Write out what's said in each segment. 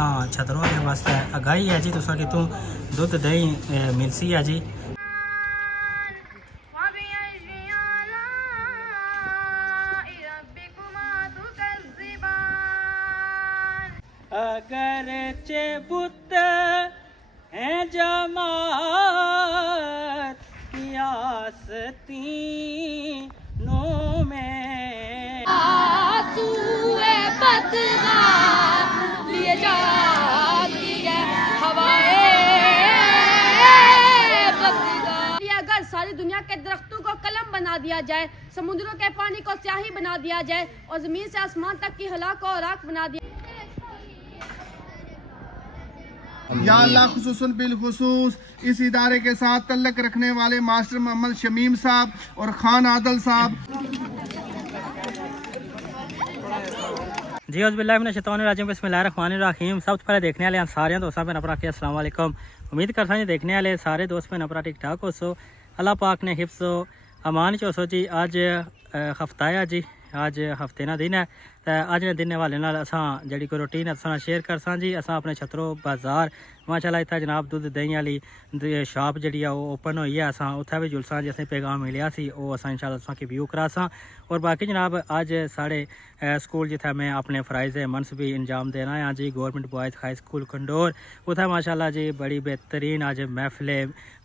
तुसा छतरों के वास्ते आगाही है जी तुसा कि तू दुध दही मिलसी है जी। अगर चे बुत है जमात की आस्तीनों में आंसुए बदगा लिए जाती है हवाएं बदगा। अगर सारी दुनिया के दरख्तों को कलम बना दिया जाए, समुद्रों के पानी को स्याही बना दिया जाए और जमीन से आसमान तक की हला को राख बना दिया। या अल्लाह खुसूसन बिलखुसूस इस इदारे के साथ तल्लक रखने वाले मास्टर मोहम्मद शमीम साहब और खान आदल साहब। जी औज़ुबिल्लाहि बिस्मिल्लाहिर्रहमानिर्रहीम। सब तो पहले देखने वाले सारे दोस्तों भैन भरा के अस्सलाम वालेकुम। उम्मीद करता हूँ देखने वाले सारे दोस्त भैन भरा ठीक ठाक हो सो, अल्लाह पाक ने हिफ्ज़ अमान चो सो जी। आज हफ्ता है जी, आज हफ्ते ना दिन है। तो अज ने दिन वाले नाल असां जड़ी कोई रूटीन असां शेयर करसां जी। असां अपने छतरो बाजार माशाल्लाह इत्थे जनाब दुध दही वाली शॉप जड़ी है वो ओपन हुई है। असां उत्थे भी जुलसां जिस पैगाम मिलिया सी वो असां इंशाल्लाह तुसां की व्यू करासां। और बाकी जनाब अज साढ़े स्कूल जिथे मैं अपने फ़राइज़ मनसबी अंजाम देना है जी, गवर्नमेंट बॉयज़ हाई स्कूल कंडोर, उत्थे माशाल्लाह जी बड़ी बेहतरीन अज महफिल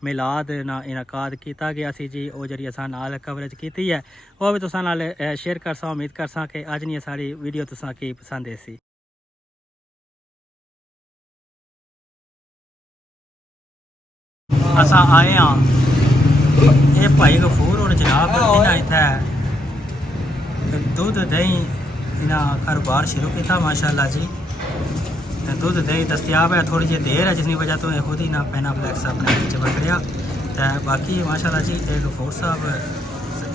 मिलाद ना इनकाद किया गया सी जी। वो जी असां नाल कवरेज की है वो भी तुसां नाल शेयर करसां। उम्मीद करसां कि अज नहीं सारी वीडियो तुसां की पसंद ऐसी। असां आए हाँ ये भाई गफूर और जनाब इन्हें इत्थे दुध दही इन्हें कारोबार शुरू किया माशाल्लाह जी। दुध दही दस्तियाब है, थोड़ी जी देर है जिसकी वजह तो खुद ही ना पैना फ्लैक्स अपने नीचे पकड़िया। तो बाकी माशाल्लाह जी एक गफूर साहब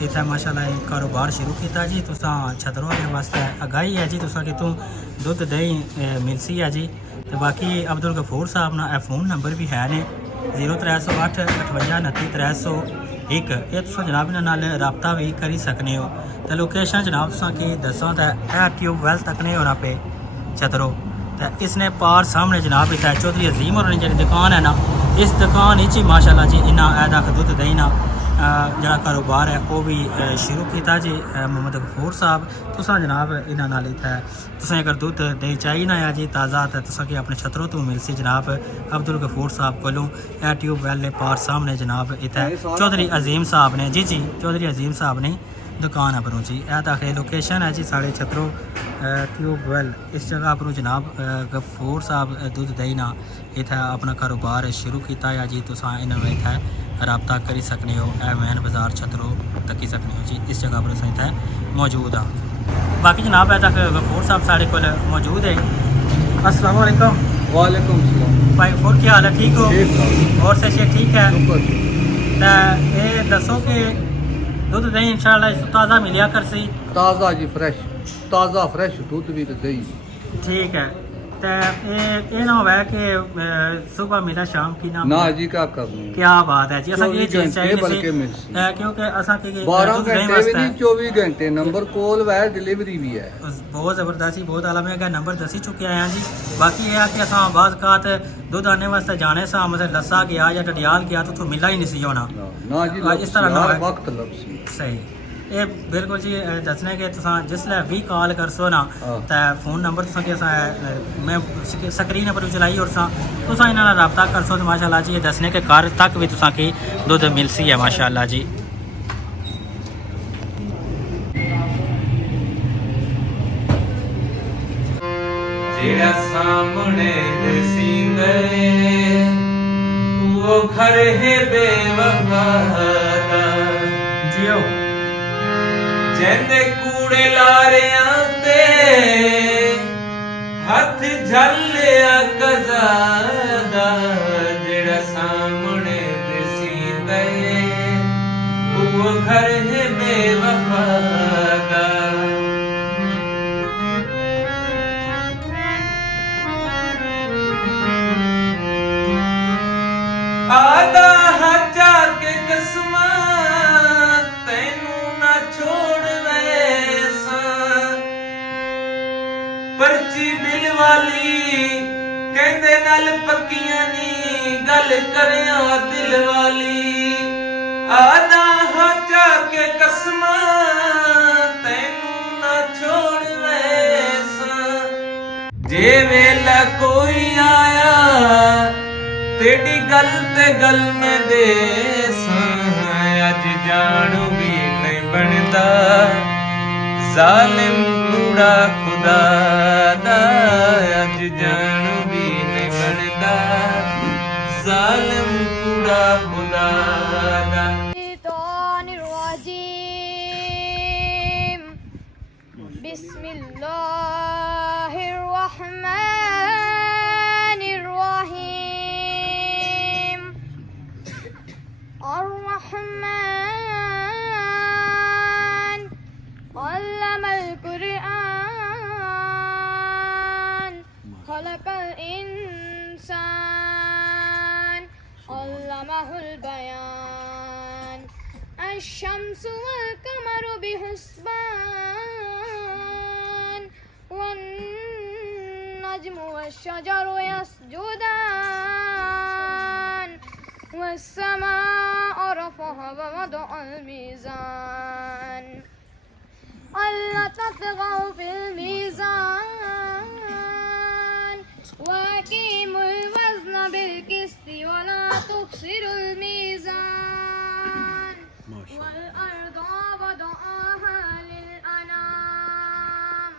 इतना माशाल्लाह कारोबार शुरू किया जी। तुसा छतरों के वास्ते आगाही है जी तुसा कि तू दुध दही मिलसी है जी। तो बाकी अब्दुल गफूर साहब ना फ़ोन नंबर भी है ने 0308 58 29 301। ये तुम जनाब इन्होंने नाल रबता भी करी सकने हो। तो लोकेशन जनाब तुसा की दसा तो ट्यूब वेल तक ने होना पे छतरों। तो इसने पार सामने जनाब इतना चौधरी अजीम और जी दुकान है ना, इस दुकान ही माशाल्लाह जी इन्हें ऐदा दुध दही ना जरा कारोबार है वो भी शुरू किया जी मोहम्मद गफूर साहब। तुसा जनाब इन्होंने नाल इत्थे तुसें अगर दुध दही चाहिए ना है जी ताज़ा तो तुसा कि अपने छतरों तो मिल सी जनाब अब्दुल गफूर साहब कोलों। ट्यूब वेल ने पार सामने जनाब इत्थे चौधरी अजीम साहब ने जी चौधरी अजीम साहब ने दुकान है परों जी। यह दाखिल लोकेशन है जी साढ़े छतरों ट्यूब वेल इस जगह पर जनाब गफूर साहब दुध दही ना इत्थे अपना कारोबार शुरू किया है जी। तुसा इन्होंने इत्थे रबता करी सकने हो, मैन बाजार छतरों तकी सकने हो जी। इस जगह पर इत्थे मौजूद हाँ। बाकी जनाब है तक गफूर साहब साढ़े को मौजूद है। अस्सलाम वालेकुम। वालेकुम सलाम भाई गफूर क्या हाल है, ठीक हो? और से ठीक है। तो ये दसो कि दुध दही इंशाल्लाह ताज़ा मिलिया कर सी? ताज़ा जी फ्रेश, ताज़ा फ्रेश दूध भी तो दही। ठीक है। तो ये ना हुआ कि सुबह मिला शाम की ना जी क्या करना। क्या बात है जी। असा ये चीज़ चाहिए क्योंकि असा 12 घंटे भी नहीं 24 घंटे नंबर कॉल व डिलीवरी भी है। बहुत ज़बरदस्त ही बहुत आला में नंबर दसी चुके हैं जी। बाकी ये है कि असा बाज़ कात दूध आने वास्ते जाने सा मतलब लस्सा गया या डडियाल गया तो मिला ही नहीं सी होना ना जी। इस तरह ना वक्त लग सी सही। ये बिल्कुल जी दसने कि तुसा जिसले भी कॉल कर सो ना तो फोन नंबर तुसा के मैं स्क्रीन पर चलाई और तुसा इन्होंने रबता कर सो तो माशाल्लाह जी ये दसने के घर तक भी तुसा की दुध मिलसी है माशाल्लाह जी। जेड़ा सामने दसींदे वो घर है बेवफा जियो जैंदे कूड़े लारियां ते हथ झल्लिया कज़ादा। जेड़ा सामने दसींदे वो घर है बेवफा आदा हजा के कसमा तैनू ना छोड़ वैसा। पर्ची बिल वाली कहंदे नाल पक्कियां नी गल करिया दिल वाली आदा हाचा के कसमा तैनू ना छोड़ वैसा जे वेला कोई आया तेरी गल ते गल में दे अज जानू भी नहीं बनता जालिम कूड़ा खुदा दा अज जानू भी नहीं बनता जालिम कूड़ा खुदा दा बिस्मिल्लाहिर्रहमानिर्रहीम अर्रहमान अल्लमल कुरआन खलकल इंसान अल्लमहुल बयान अश-शम्सु वल कमरु बिहुस्बान वन नज्मु वश-शजरु यस्जुदान वस्समाअ रफ़अहा व वदअल मीज़ान अल्ला ततगौ फिल मीज़ान वअकीमुल वज़न बिल क़िस्ति वला तुख़सिरुल मीज़ान वल अर्ज़ वदअहा लिल अनाम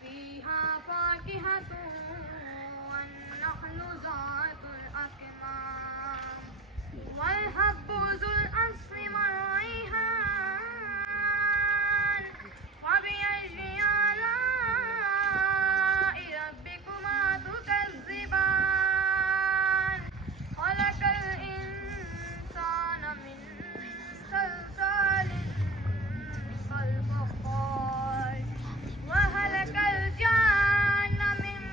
फ़ीहा फ़ाकिहतुन वन नख़लु ज़ातुल अकमाम वल हब्बु ज़ुल अस्फ़ि वल रैहान फबिअय्यि आलाइ रब्बिकुमा तुकज़्ज़िबान खलक़ल इंसान मिन सल्सालिन कल फ़ख़्ख़ार वखलक़ल जान्न मिन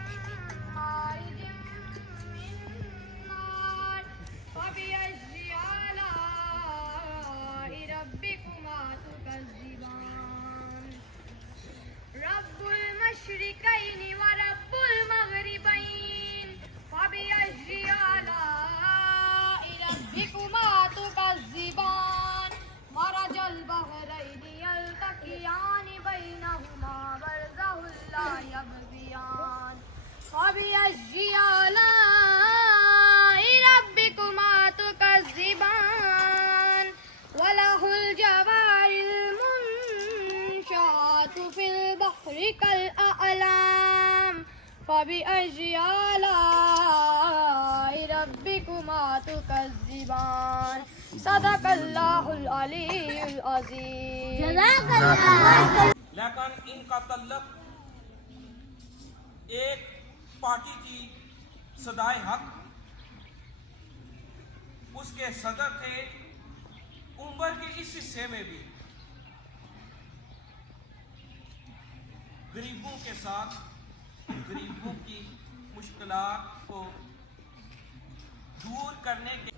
मारिजिन मिन नार फबिअय्यि आलाइ रब्बिकुमा तुकज़्ज़िबान रब्बुल मशरिक़ैनि व रब्बुल मग़रिबैन फबिअय्यि आलाइ रब्बिकुमा तुकज़्ज़िबान मरजल बहरैनि यल्तक़ियानि बैनहुमा बरज़खुन ला यबग़ियान फबिअय्यि आलाइ रब्बिकुमा तुकज़्ज़िबान वलहुल जवारिल मुनशाअतु फिल बहरि कल अअलाम फबिअय्यि आलाइ रब्बिकुमा तुकज़्ज़िबान सदक़ल्लाहुल अलीयुल अज़ीम। लेकिन इनका तल्लुक एक पार्टी की सदाए हक उसके सदर थे उम्र के इस हिस्से में भी गरीबों के साथ गरीबों की मुश्किलात को दूर करने के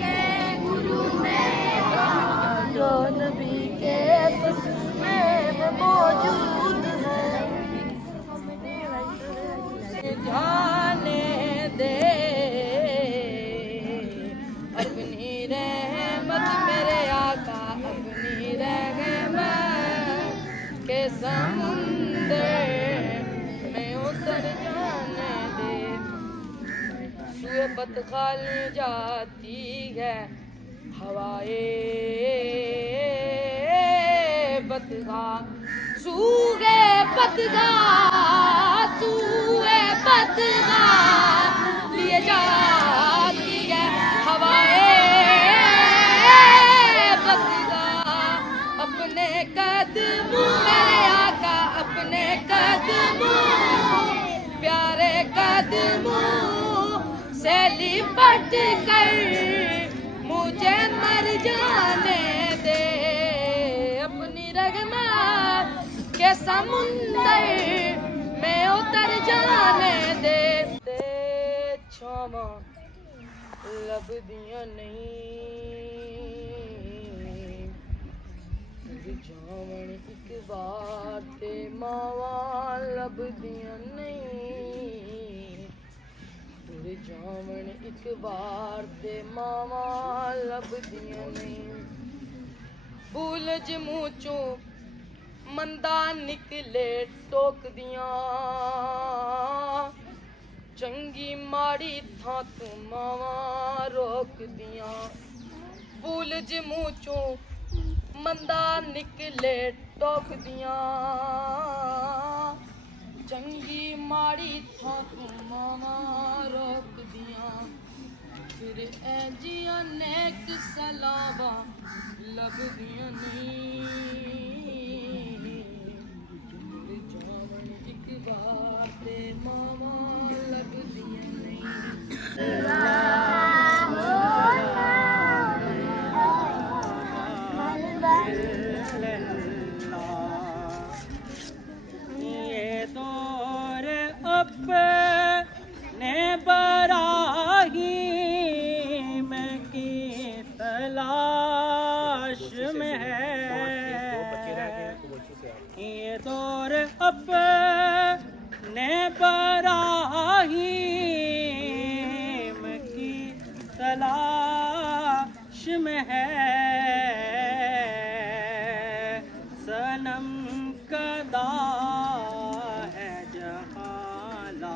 के गुरु में जो नबी के में मौजूद है जाने दे अपनी रहमत मेरे आका अपनी रहमत के समुंदर में उतर जाने दे सुए बदखाल जाती है हवाए बदगा सूगे बदगा सूए बदगा लिए जाती है हवाए बदगा अपने कदमों मेरे आका अपने कदमों प्यारे कदमों से लिपट कर मुझे मर जाने दे अपनी रहमत के समुंदर में उतर जाने दे क्षमा लब दिया नहीं जावन एक बार ते मावा लब दिया नहीं तुर जावन एक बार ते मावा लब दिया नहीं भूल ज मुँह चों मंदा निकले टोक दिया चंगी माड़ी था तू मावा रोक दिया भूल ज मुँह चों मंदा निकले टोक दिया चंगी माड़ी था तू मावा रोक दिया फिर ऐजिया नेक सलावा लब दिया नहीं जावन एक बार ते मावा लब दिया नहीं ये दौर अपने बराहीम की तलाश में है ये दौर अपने बराहीम की तलाश में है सनम कदा है जहाँ ला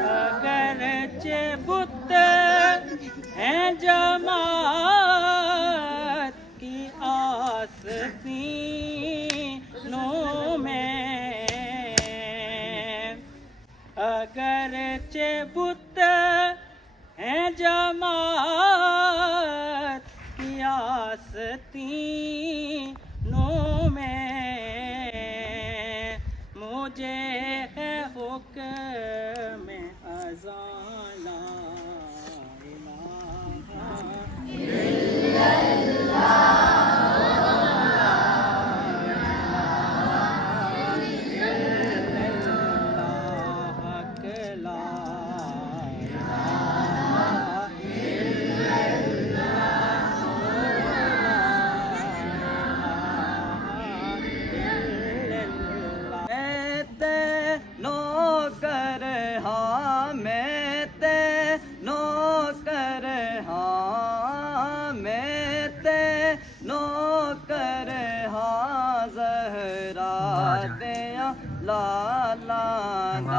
अगरचे बुत हैं जमात की आस्तीनों में अगरचे बुत हैं जमात की आस्तीनों में मुझे है हुक्म अज़ां ला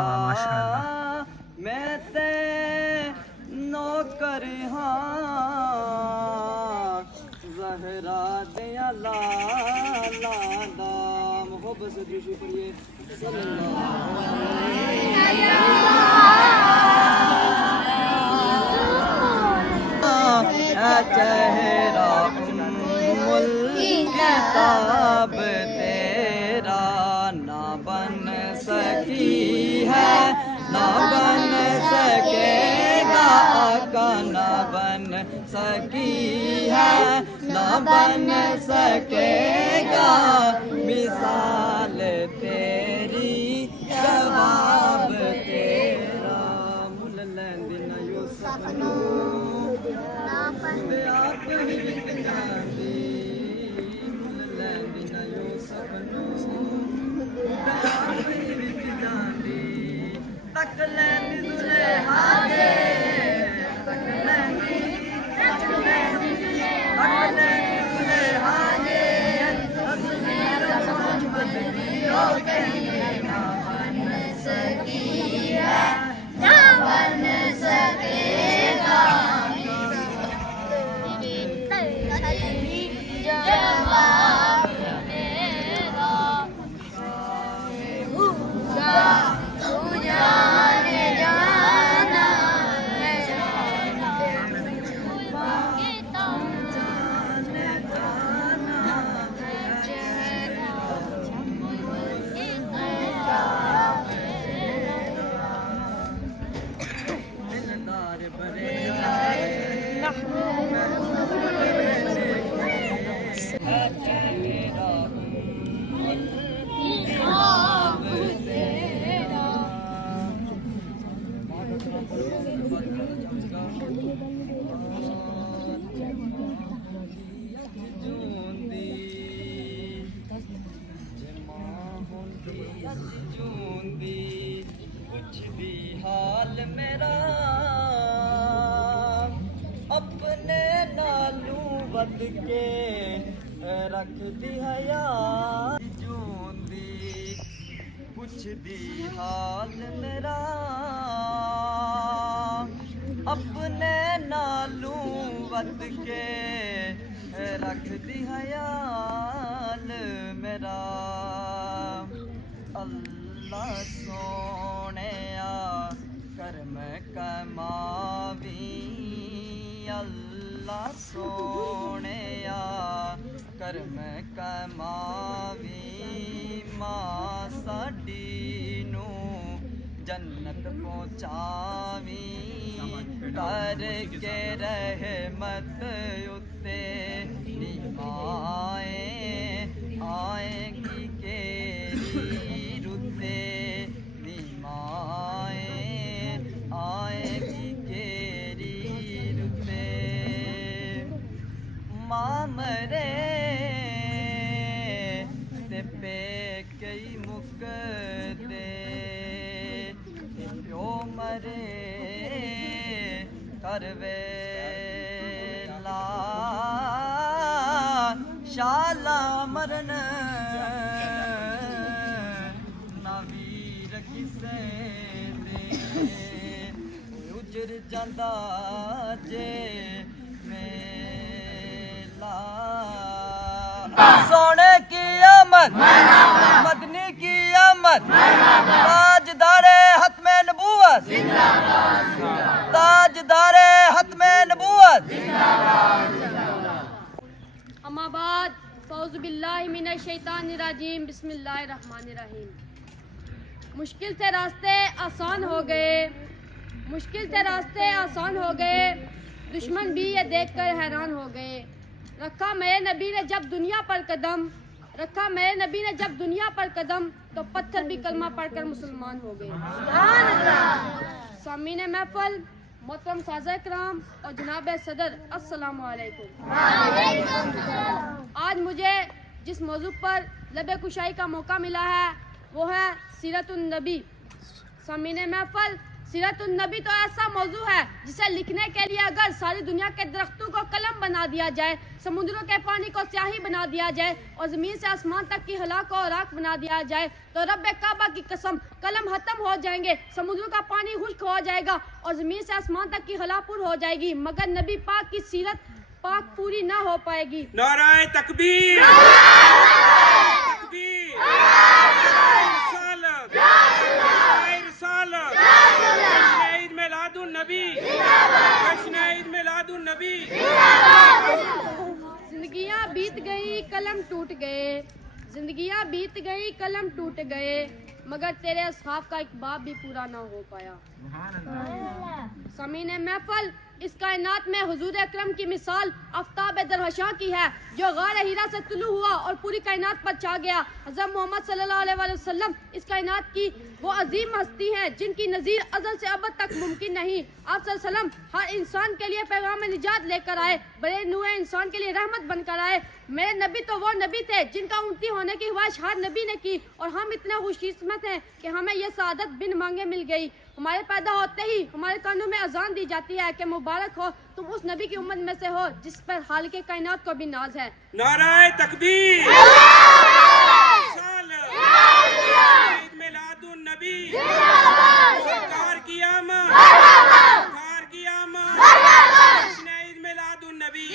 इलाहा मैं ते नौकर हाँ ज़हरा दिया लाला दा मोहब्बत से दूसरी पढ़िए चेहरा मुल्क है ना बन सकेगा मिसाल तेरी जवाब तेरा मुल लैंदी ना यूसुफ नू आप ही विक जांदी मुल लैंदी ना यूसुफ नू आप ही विक जांदी तक लैंदी दुल्हा दे तक लैंदी दुल्हा दे समझ बदली हो गई ना बन सकी है ना बन सकेगा जवाब तेरा तू जाने जाना है दिलदार बरे पुछदी हाल मेरा अपने नालू बद के रख दी हया जूंदी पुछदी हाल मेरा अपने नालू बद के रख दी हयाल मेरा अल्लाह सोने कर मैं कमावी अल्लाह सोने कर मैं कमावी मां साडी नू जन्नत पहुंचावी करके रहमत उत्ते निभाए आएगी केरी रुते निमाए आएगी केरी रुते मामरे ते पे कई मुकते प्यो मरे करवे शाला मरन ना वीर किसे दे उजर जांदा जे मेला सोने की आमद मदनी की आमद ताजदारे हतमे नबूवत ताजदारे हतमे नबूवत अम्माबाद फ़ौज़ुबिल्लाहि मिनश शैतानिर्रजीम बिस्मिल्लाहिर्रहमानिर्रहीम। मुश्किल से रास्ते आसान हो गए, मुश्किल से रास्ते आसान हो गए, दुश्मन भी ये देखकर हैरान हो गए। रखा मेरे नबी ने जब दुनिया पर कदम, रखा मेरे नबी ने जब दुनिया पर कदम, तो पत्थर भी कलमा पढ़कर मुसलमान हो गए। सुभान अल्लाह। सामीने महफल, मोहतरम साज़ा इकराम और जनाब सदर, अस्सलामु अलैकुम। आज मुझे जिस मौजू पर लबे कुशाई का मौका मिला है वो है सीरतुन नबी। सामीने महफल, सीरतुन नबी तो ऐसा मौजू है जिसे लिखने के लिए अगर सारी दुनिया के दरख्तों को कलम बना दिया जाए, समुद्रों के पानी को स्याही बना दिया जाए और ज़मीन से आसमान तक की हला को राख बना दिया जाए, तो रब्बे काबा की कसम कलम खत्म हो जाएंगे, समुद्रों का पानी खुश्क हो जाएगा और ज़मीन से आसमान तक की हला पूरी हो जाएगी, मगर नबी पाक की सीरत पाक पूरी ना हो पाएगी। नाराए तकबीर, तकबीर, रिसालत, रिसालत, जश्न ईद मिलादुन नबी, जश्न ईद मिलादुन नबी। जिंदगियां बीत गई कलम टूट गए, जिंदगियां बीत गई कलम टूट गए, मगर तेरे असहाब का एक बाब भी पूरा ना हो पाया। समीने महफल, इस कायनात में हुजूर अकरम की मिसाल आफ्ताब दरहशां की है जो गार हीरा से तुलू हुआ और पूरी कायनात पर छा गया। हज़रत मोहम्मद सल्लल्लाहु अलैहि वसल्लम इस कायनात की वो अजीम हस्ती हैं जिनकी नज़ीर अज़ल से अबद तक मुमकिन नहीं। आप सल्लल्लाहु अलैहि वसल्लम हर इंसान के लिए पैगाम निजात लेकर आए, बड़े नूहे इंसान के लिए रहमत बनकर आए। मेरे नबी तो वो नबी थे जिनका उम्मती होने की ख्वाहिश हर नबी ने की और हम इतने खुशकिस्मत हैं कि हमें ये सआदत बिन मांगे मिल गई। हमारे पैदा होते ही हमारे कानों में अजान दी जाती है कि मुबारक हो तुम उस नबी की उम्मत में से हो जिस पर खालिक कायनात को भी नाज है। नाराए तकबीर, ईद मिलादुन नबी, सरकार की आमद, सरकार की आमद, ईद मिलादुन नबी।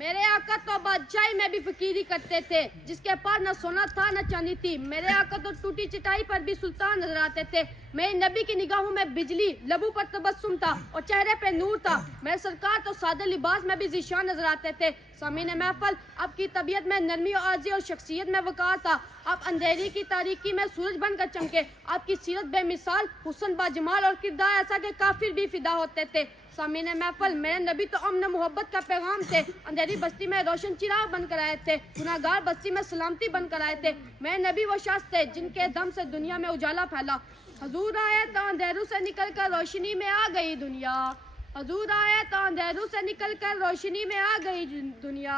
मेरे आका तो बादशाही में भी फकीरी करते थे, जिसके पास न सोना था न चांदी थी। मेरे आका तो टूटी चटाई पर भी सुल्तान नजर आते थे। मेरे नबी की निगाहों में बिजली, लबों पर तबस्सुम था और चेहरे पे नूर था। मेरे सरकार तो सादे लिबास में भी ज़ीशान नजर आते थे। सामीन महफल, आपकी तबीयत में नरमी और आजी और शख्सियत में वक़ार था। आप अंधेरी की तारीकी में सूरज बनकर चमके। आपकी सीरत बेमिसाल, हुस्न बाजमाल और किरदार ऐसा कि काफिर भी फिदा होते थे। सामीन महफल, मेरे नबी तो अमन मोहब्बत का पैगाम थे। अंधेरी बस्ती में रोशन चिराग बनकर आए थे, गुनाहगार बस्ती में सलामती बनकर आए थे। मेरे नबी वो शख्स थे जिनके दम से दुनिया में उजाला फैला। हजूर आए तो अंधेरों से निकल कर रोशनी में आ गई दुनिया। हजूर आए तो अंधेरों से निकल कर रोशनी में आ गई दुनिया।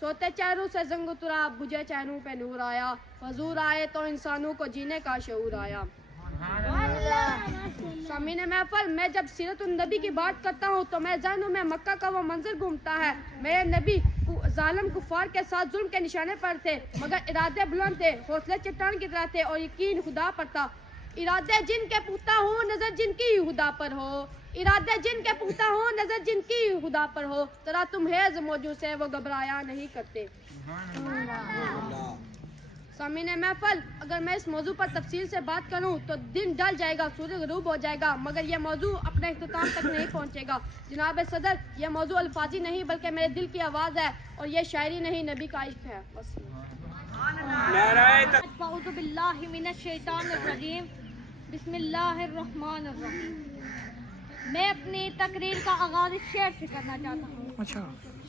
सोते चेहरों से जंग उतरा, बुझे चेहरों पे नूर आया। हजूर आए तो इंसानों को जीने का शऊर आया। सामीन महफल, मैं जब सीरत नबी की बात करता हूँ तो मेरे ज़हनों में मक्का का वो मंजर घूमता है। मेरे नबी जालिम कुफार के साथ जुल्म के निशाने पर थे, मगर इरादे बुलंद थे, हौसले चट्टान की तरह थे और यकीन खुदा पर था। इरादे जिनके पुख्ता हो, नजर जिनकी खुदा पर हो। इरादे जिनके पुख्ता हो, नजर जिनकी खुदा पर हो। जरा तुम हेज मौजू से वो घबराया नहीं करते। सामीन महफल, अगर मैं इस मौजू पर तफसील से बात करूं तो दिन ढल जाएगा, सूरज गरूब हो जाएगा, मगर यह मौजू अपने इख्तिताम तक नहीं पहुंचेगा। जनाब सदर, यह मौजू अल्फाजी नहीं बल्कि मेरे दिल की आवाज़ है और यह शायरी नहीं, नबी का इश्क है। बस। अऊज़ु बिल्लाहि मिनश शैतानिर रजीम, बिस्मिल्लाहिर्रहमानिर्रहीम। मैं अपनी तकरीर का आगाज़ इस शेर से करना चाहता हूँ।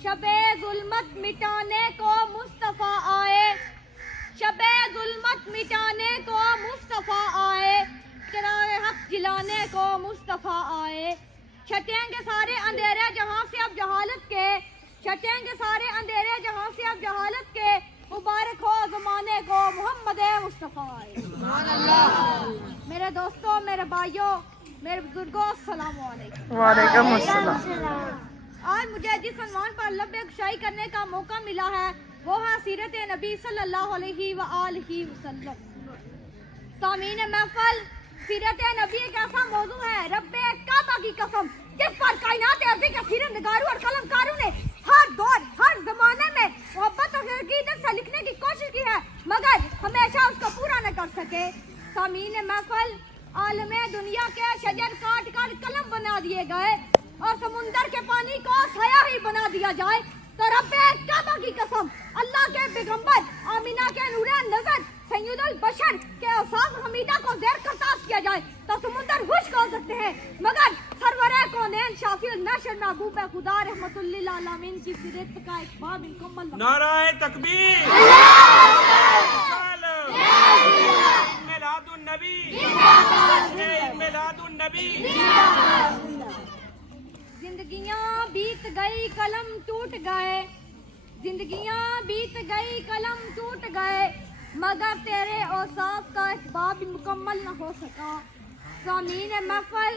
शबे ज़ुल्मत मिटाने को मुस्तफ़ा आए, शबे ज़ुल्मत मिटाने को मुस्तफ़ा आए, चिराग़े हक़ जिलाने को मुस्तफ़ा आए। छटेंगे सारे अंधेरे जहाँ से अब जहालत के, छटेंगे सारे अंधेरे जहाँ से अब जहालत के। मुबारक हो ज़माने को मोहम्मद मुस्तफ़ा आए। मेरे दोस्तों, मेरे भाइयों, मेरे बुजुर्गों, अस्सलाम वालेकुम। आज मुझे जिस उन्वान पर लब्बे गुशाई करने का मौका मिला है वो है सीरत नबी सल्लल्लाहु अलैहि वसल्लम। सामीन महफल, सीरत नबी एक ऐसा मौजू है, रब्बे काबा की कसम, जिस पर कायनात अर्ज़ी के सीरत निगारों और कलमकारों ने हर दौर हर जमाने में मोहब्बत और अकीदत से लिखने की कोशिश की है, मगर हमेशा उसको पूरा न कर सके। सामीन महफल, आलमे दुनिया के शजर काट कर कलम बना दिए गए और समुंदर के पानी को साया ही बना दिया जाए तो रब्बे काबा की कसम, अल्लाह के पैगंबर आमिना के नूरे नजर सैयदुल बशर के औसाफ हमीदा को ज़ेर करतास किया जाए तो समुंदर खुश्क हो सकते हैं, मगर सरवरे कौनैन शाफिउल नशर महबूब खुदा रहमतुल लिल आलमीन की सीरत का एक बाब मुकम्मल। नाराए तकबीर, मिलादुन नबी, मिलादुन नबी। जिंदगियां बीत गई कलम टूट गए, जिंदगियां बीत गई कलम टूट गए, मगर तेरे औसाफ का एक बाब भी मुकम्मल न हो सका। सामीन महफल,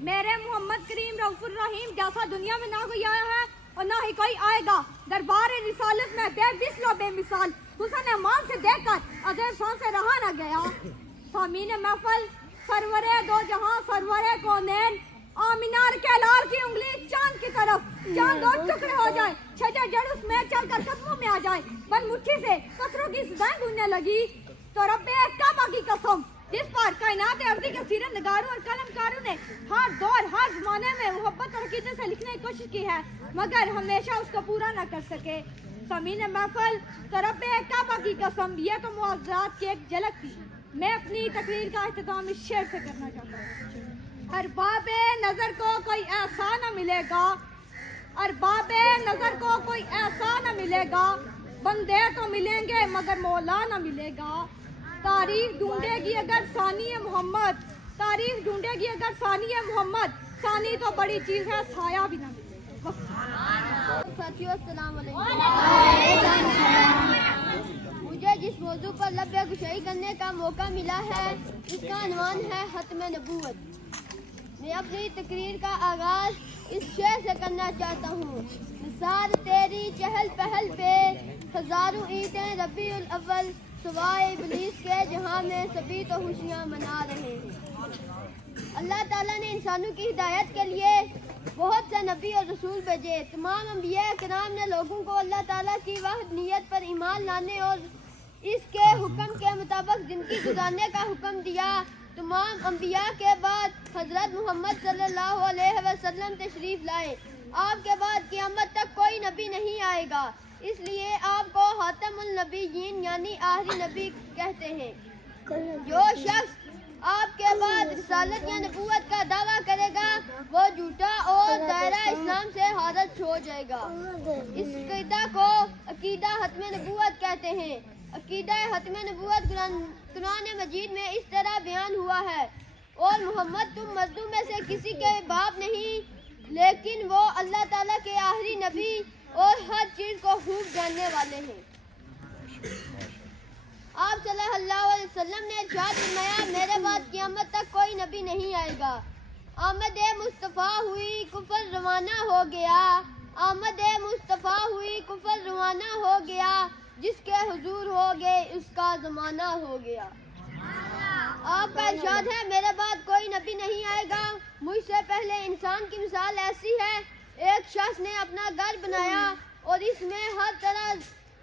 मेरे मोहम्मद करीम रऊफुर रहीम जैसा दुनिया में ना कोई आया है और ना ही कोई आएगा। दरबार रिसालत में बेमिसल बेमिसाल हुस्न मान से देखकर अजर शान से रहा न गया। सामीन महफल, सरवरे दो जहां सरवरे कौनैन, आमिनार के लाल की उंगली चांद की तरफ, चांद दो टुकड़े हो जाए, छजा जड़ उसमें चलकर कदमों में आ जाए, बन मुट्ठी से पत्थरों की सदाएं गूंजने लगी तो रब्बे काबा की कसम, जिस पर कायनात अर्ज़ी के सीरत निगारों और कलमकारों ने हर दौर हर जमाने में मोहब्बत और अकीदत से लिखने की कोशिश की है, मगर हमेशा उसको पूरा न कर सके। सामीन महफल, तो रब्बे काबा की कसम, ये तो मुआवजात की एक झलक थी। मैं अपनी तकरीर का इख्तिताम इस शेर से करना चाहता हूँ। अरबाबे नजर को कोई ऐसा न मिलेगा, अरबाबे नजर को कोई ऐसा न मिलेगा, बंदे तो मिलेंगे मगर मौला न मिलेगा। तारीफ ढूंढेगी अगर सानी मोहम्मद, तारीफ ढूंढेगी अगर सानी मोहम्मद, सानी तो बड़ी चीज है, साया भी ना मिलेगा। साथियों अस्सलाम वालेकुम। मुझे जिस मौजू पर लब्बे गुशाई करने का मौका मिला है इसका अनवान है खत्म नबूवत। मैं अपनी तकरीर का आगाज इस शेर से करना चाहता हूँ। निसार तेरी चहल पहल पे हजारों ईदें रबीउल अव्वल, सवाए इब्लीस के जहाँ में सभी तो खुशियाँ मना रहे हैं। अल्लाह ताला ने इंसानों की हिदायत के लिए बहुत से नबी और रसूल भेजे। तमाम अंबिया किराम ने लोगों को अल्लाह ताला की वहदानियत पर ईमान लाने और इसके हुक्म के मुताबिक जिंदगी गुजारने का हुक्म दिया। तमाम अंबिया के बाद हजरत मोहम्मद सल्लल्लाहु अलैहि वसल्लम तशरीफ लाए। आपके बाद क़यामत तक कोई नबी नहीं आएगा, इसलिए आपको खातमुल नबीयीन यानी आखिरी नबी कहते हैं। जो शख्स आपके बाद रिसालत या नबूवत का दावा करेगा वो झूठा और दायरा इस्लाम से हारत हो जाएगा। इस अकीदा को अकीदा हत्म नबूवत कहते हैं। अकीदा हत्म नबूवत कुरान मजीद में इस तरह बयान हुआ है, और मोहम्मद तुम मर्दों में से किसी के बाप नहीं, लेकिन वो अल्लाह ताला के आखिरी नबी और हर चीज को खूब जानने वाले हैं। आप सल्लल्लाहु अलैहि वसल्लम ने इरशाद फरमाया, मेरे बाद क़यामत तक कोई नबी नहीं आएगा। आमद मुस्तफ़ा हुई कुफर रवाना हो गया, आमद मुस्तफ़ा हुई कुफर रवाना हो गया, जिसके हुजूर हो गए उसका ज़माना हो गया। आपका इरशाद है, मेरे बाद कोई नबी नहीं आएगा। मुझसे पहले इंसान की मिसाल ऐसी है, एक शख्स ने अपना घर बनाया और इसमें हर तरह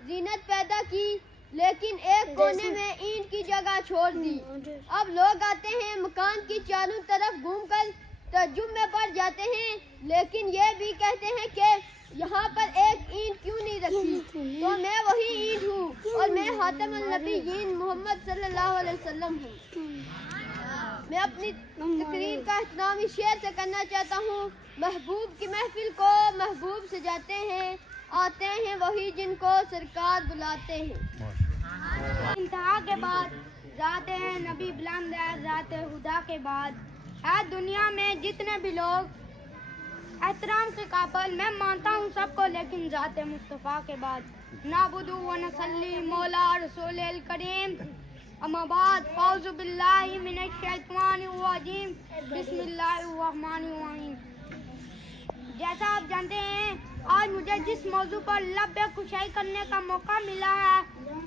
जीनत पैदा की, लेकिन एक कोने में ईंट की जगह छोड़ दी। अब लोग आते हैं, मकान की चारों तरफ घूमकर तजुब में पड़ जाते हैं, लेकिन ये भी कहते हैं कि यहाँ पर एक ईंट क्यों नहीं रखी। तो मैं वही ईंट हूँ और मैं खातमुल नबीयीन मोहम्मद सल्लल्लाहु अलैहि वसल्लम हूँ। मैं अपनी तकरीर का इख्तिताम इस शेर से करना चाहता हूँ। महबूब की महफिल को महबूब सजाते हैं, आते हैं वही जिनको सरकार बुलाते हैं। इंतहा के बाद जाते हैं नबी बुलंद है, जाते खुदा के बाद है दुनिया में जितने भी लोग एहतराम से काबिल मैं मानता हूँ सबको, लेकिन जाते मुस्तफ़ा के बाद नाबुदु व नसल्ली मौला रसूल करीम अम्माबाद फ़ौज़ु बिल्लाहि मिनश शैतानिर रजीम बिस्मिल्लाहिर रहमानिर रहीम। जैसा आप जानते हैं, आज मुझे जिस मौजू पर लब्बे कुशाई करने का मौका मिला है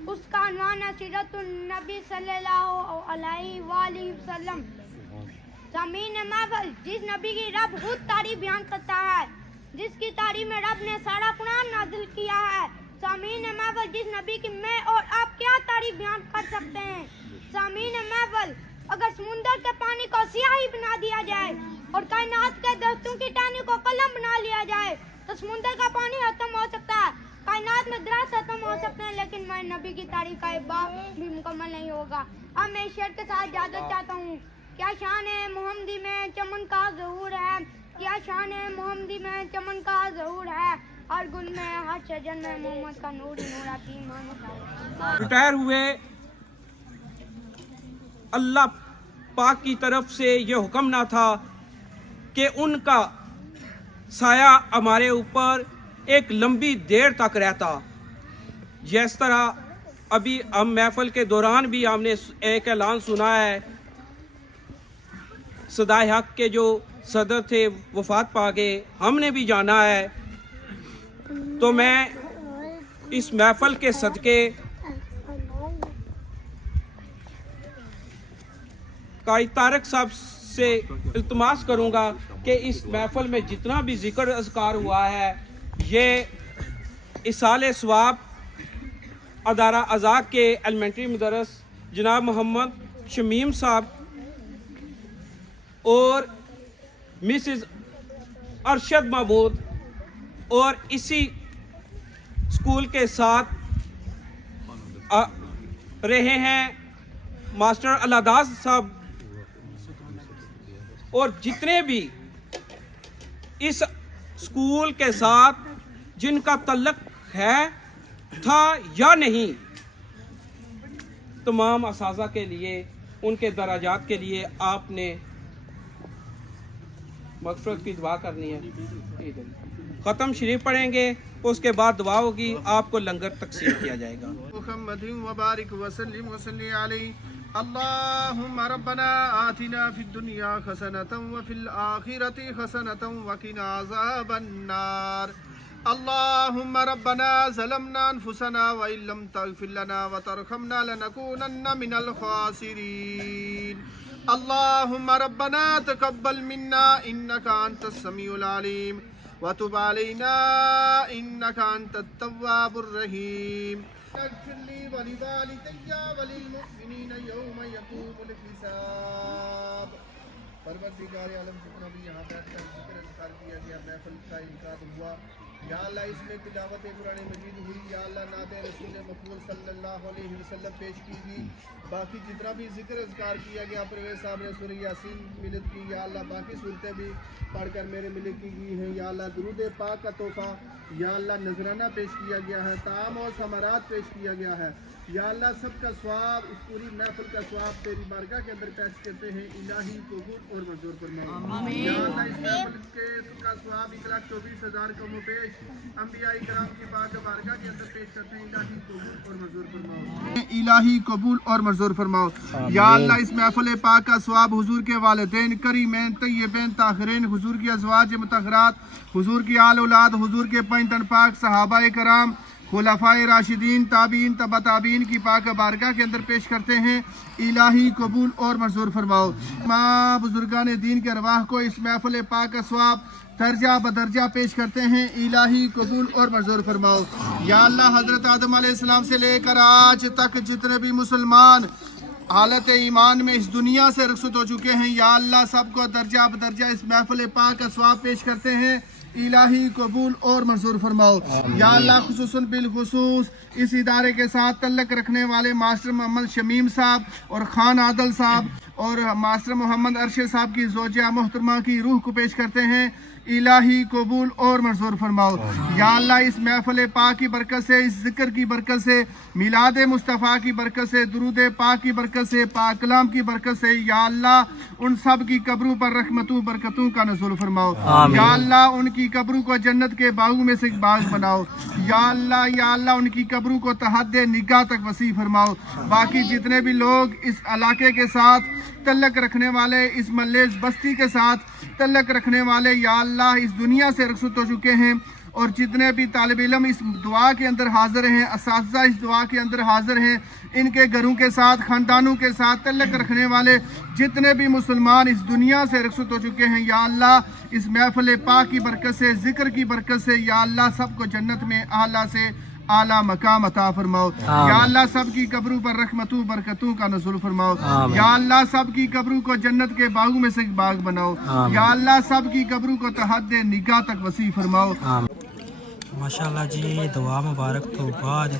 उसका अनवान है सीरतुन नबी सल्लल्लाहु अलैहि वसल्लम। ज़मीन महफिल जिस नबी की रब खुद तारीफ बयान करता है, जिसकी तारीफ में रब ने सारा कुरान नाजिल किया है। ज़मीन महफिल जिस नबी की मैं और आप क्या तारीफ बयान कर सकते हैं। ज़मीन महफिल अगर समुंदर के पानी को स्याही बना दिया जाए और कायनात के दस्तों की टहनी को कलम बना लिया जाए तो समुंदर का पानी खत्म हो सकता है, कायनात में दरख्त खत्म हो सकते हैं, लेकिन मैं नबी की तारीफ का एक बार भी मुकम्मल नहीं होगा। अब मैं शेर के साथ इजाज़त चाहता हूँ। क्या शान है मोहम्मदी में चमन का ज़हूर है, क्या शान है मोहम्मदी में चमन का ज़हूर है, हर गुल में हर शजर में मोहम्मद का नूर ही नूर आती मान। रिटायर हुए अल्लाह पाक की तरफ से ये हुक्म ना था कि उनका साया हमारे ऊपर एक लंबी देर तक रहता। जिस तरह अभी हम महफिल के दौरान भी हमने एक ऐलान सुना है, सदाए हक के जो सदर थे वफात पा गए, हमने भी जाना है। तो मैं इस महफिल के सदके कारी तारक साहब से इल्तमास करूंगा कि इस महफिल में जितना भी जिक्र अज़कार हुआ है ये इसाले सवाब अदारा अज़ाक के एलिमेंट्री मदरस जनाब मोहम्मद शमीम साहब और मिसेस अरशद महमूद और इसी स्कूल के साथ रहे हैं मास्टर अलादास साहब और जितने भी इस स्कूल के साथ जिनका तल्लुक है था या नहीं, तमाम असाज़ा के लिए उनके दराजात के लिए आपने मग़फ़िरत की दुआ करनी है। ख़त्म शरीफ पढ़ेंगे, उसके बाद दुआ होगी, आपको लंगर तकसीम किया जाएगा। मुहम्मदिन व बारिक वसल्लिम वसल्लि अलैहि। अल्लाहुम्मा रब्बना आतिना फिद दुनिया हसनतन व फिल आखिरति हसनतन व किना अज़ाबन नार। अल्लाहुम्मा रब्बना ज़लमना अनफुसना व इल्लम तग़फिर लना व तरहमना लनकूनन्ना मिनल खासिरीन। अल्लाहुम्मा रब्बना तक़ब्बल मिन्ना इन्नका अंतस समीउल अलीम व तुब अलैना इन्नका अंतत तव्वाबुर रहीम। अग़फ़िर ली व लिवालिदैया व लिलमुमिनीना यौम यक़ूमुल हिसाब। परवरदिगार आलम, जितना भी यहाँ बैठकर ज़िक्र अज़कार किया गया, महफ़िल का इनकाद हुआ, या अल्लाह इसमें तिलावत कुरान मजीद हुई, या अल्लाह नाते रसूल मक़बूल सल्लल्लाहु अलैहि वसल्लम पेश की गई, बाकी जितना भी ज़िक्र अज़कार किया गया, परवेज़ साहब ने सूरह यासीन मिलत की, या अल्लाह बाकी सूरतें भी पढ़कर मेरे मिलत की गई हैं, या अल्लाह दुरूद पाक का तोहफ़ा, या अल्लाह नजराना पेश किया गया है, ताम और समारात पेश किया गया है, या अल्लाह सबका स्वाब, इस पूरी महफिल का स्वाब तेरी बारगाह के अंदर पेश करते हैं, इलाही कबूल और मंजूर फरमाओ। या अल्लाह इस महफिल के का स्वाब 1,24,000 कमो पेश अंबिया इकराम की बारगाह के अंदर पेश करते हैं, इलाही कबूल और मंजूर फरमाओ, इलाही कबूल और मंजूर फरमाओ। या अल्लाह इस महफिल पाक का स्वाब हुजूर के वालिदैन करीमैन तय्यबैन ताहिरीन, हुजूर की अज़वाज मुतहरात, हुजूर की आल औलाद, हुजूर के पंच तन पाक सहाबाए कराम, खुलफाए राशिदीन, ताबीन, तबा ताबीन की पाक बारगाह के अंदर पेश करते हैं, इलाही कबूल और मंजूर फरमाओ। माँ बुजुर्गान दीन के अरवाह को इस महफिल पाक का स्वाब दर्जा बदर्जा पेश करते हैं, इलाही कबूल और मंजूर फरमाओ। या अल्लाह हज़रत आदम अलैहिस्सलाम से लेकर आज तक जितने भी मुसलमान हालत ईमान में इस दुनिया से रुखसत हो चुके हैं, या अल्लाह सबको दर्जा बदर्जा इस महफिल पाक का स्वाब पेश करते हैं, इलाही कबूल और मंजूर फरमाओ। या अल्लाह खुसूसन बिलखुसूस इस इदारे के साथ तल्लक रखने वाले मास्टर मोहम्मद शमीम साहब और खान आदल साहब और मास्टर मोहम्मद अरशद साहब की ज़ौजिया मोहतरमा की रूह को पेश करते हैं, इलाही कबूल और मंजूर फरमाओ। या अल्लाह इस महफिल पाक की बरकत से, इस जिक्र की बरकत से, मिलाद मुस्तफ़ा की बरकत से, दुरूद पाक की बरकत से, पाक कलाम की बरकत से, या अल्लाह उन सब की कब्रों पर रहमतों बरकतों का नज़ुल फरमाओ। या अल्लाह उनकी कब्रों को जन्नत के बागों में से एक बाग बनाओ। या अल्लाह उनकी कब्रों को तहद्दे निगाह तक वसी फरमाओ। बाकी जितने भी लोग इस इलाके के साथ तल्लक रखने वाले, इस महल्ले इस बस्ती के साथ तल्लक रखने वाले, या अल्लाह इस दुनिया से रुखसत हो चुके हैं, और जितने भी तालिब इल्म इस दुआ के अंदर हाजिर हैं, असातिज़ा इस दुआ के अंदर हाजिर हैं, इनके घरों के साथ, ख़ानदानों के साथ तल्लक रखने वाले जितने भी मुसलमान इस दुनिया से रुखसत हो चुके हैं, या अल्लाह इस महफिल पाक की बरकत से, ज़िक्र की बरकत से, या अल्लाह सबको जन्नत में आला से आला मकाम अता फरमाओ। या अल्लाह सबकी कब्रों पर रहमतों बरकतों का नज़ुल फरमाओ। या अल्लाह सबकी कब्रों को जन्नत के बागों में से एक बाग बनाओ। या अल्लाह सबकी कब्रों को तहद्दे निगाह तक वसी फरमाओ। माशाअल्लाह जी, दुआ मुबारक तो बाद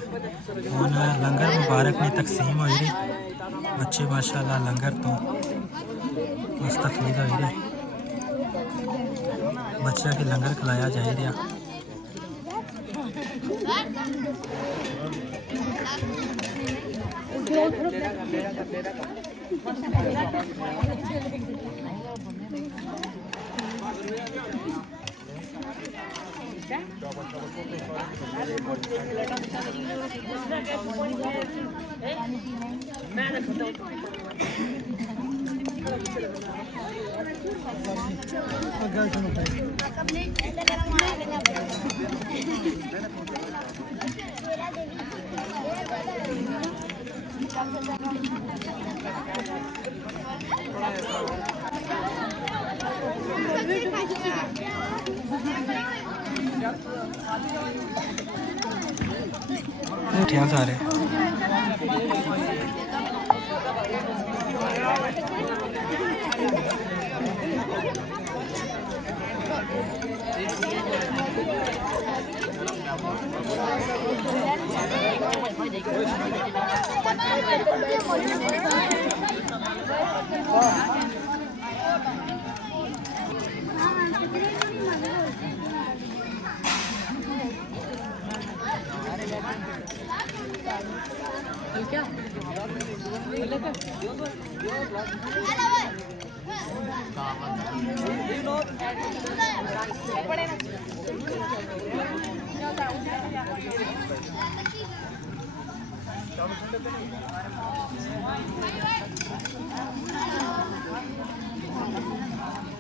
लंगर मुबारक में तकसीम हो रही, बच्चे माशाअल्लाह लंगर तो मुस्तफीद हो रहे, बच्चा के लंगर खिलाया जा रहा। उठिया सारे